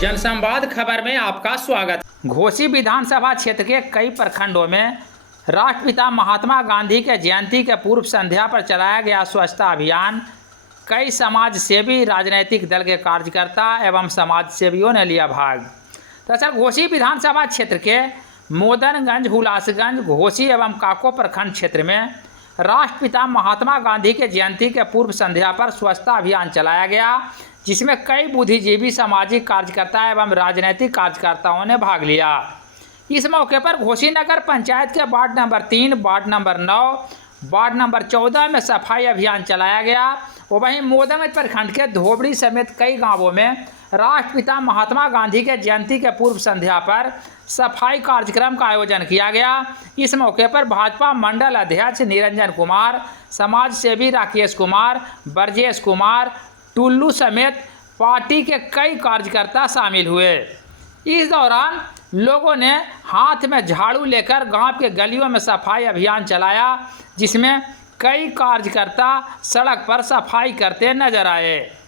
जनसंवाद खबर में आपका स्वागत। घोसी विधानसभा क्षेत्र के कई प्रखंडों में राष्ट्रपिता महात्मा गांधी के जयंती के पूर्व संध्या पर चलाया गया स्वच्छता अभियान कई समाज सेवी, राजनीतिक दल के कार्यकर्ता एवं समाज सेवियों ने लिया भाग। दरअसल घोसी विधानसभा क्षेत्र के मोदनगंज, हुलासगंज, घोसी एवं काको प्रखंड क्षेत्र में राष्ट्रपिता महात्मा गांधी के जयंती के पूर्व संध्या पर स्वच्छता अभियान चलाया गया, जिसमें कई बुद्धिजीवी, सामाजिक कार्यकर्ता एवं राजनीतिक कार्यकर्ताओं ने भाग लिया। इस मौके पर घोसी नगर पंचायत के ward number 3, ward number 9, ward number 14 में सफाई अभियान चलाया गया। वहीं मोदनगंज प्रखंड के धोबड़ी समेत कई गांवों में राष्ट्रपिता महात्मा गांधी के जयंती के पूर्व संध्या पर सफाई कार्यक्रम का आयोजन किया गया। इस मौके पर भाजपा मंडल अध्यक्ष निरंजन कुमार, समाज सेवी राकेश कुमार, ब्रजेश कुमार, टुल्लू समेत पार्टी के कई कार्यकर्ता शामिल हुए। इस दौरान लोगों ने हाथ में झाड़ू लेकर गांव के गलियों में सफाई अभियान चलाया, जिसमें कई कार्यकर्ता सड़क पर सफाई करते नजर आए।